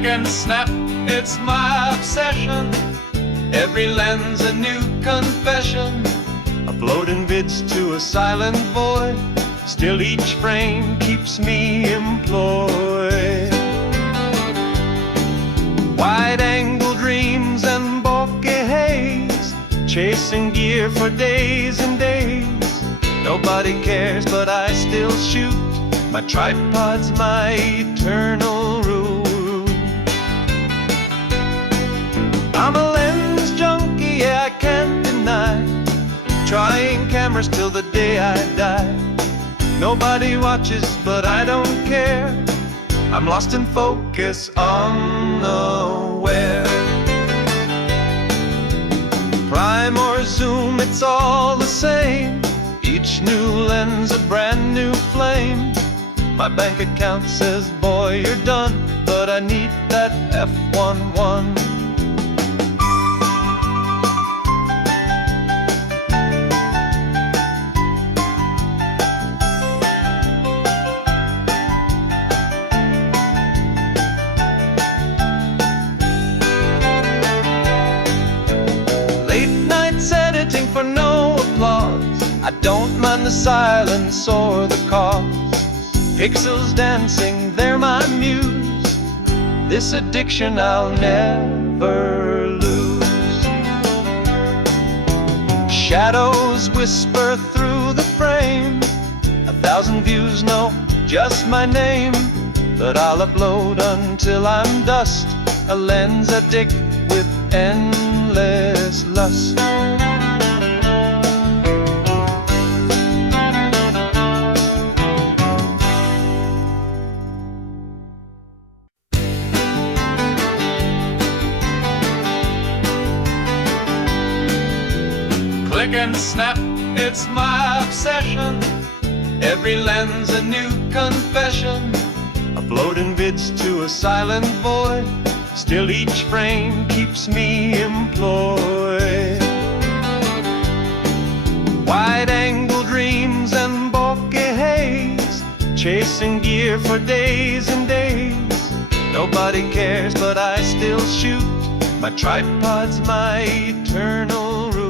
Click and snap, it's my obsession. Every lens a new confession. Uploading vids to a silent void. Still each frame keeps me employed. Wide-angle dreams and bokeh haze. Chasing gear for days and days. Nobody cares, but I still shoot. My tripod's my eternal rule. I'm a lens junkie, yeah, I can't deny. Trying cameras till the day I die. Nobody watches, but I don't care. I'm lost in focus, unaware. Prime or zoom, it's all the same. Each new lens a brand new flame. My bank account says, boy, you're done, but I need that F11. Late nights editing for no applause. I don't mind the silence or the cause. Pixels dancing, they're my muse. This addiction I'll never lose. Shadows whisper through the frame. 1,000 views know just my name. But I'll upload until I'm dust. A lens addict with endless lust. Click and snap, it's my obsession. Every lens a new confession. Uploading vids to a silent void. Still each frame keeps me employed. Wide-angle dreams and bokeh haze. Chasing gear for days and days. Nobody cares, but I still shoot. My tripod's my eternal rule.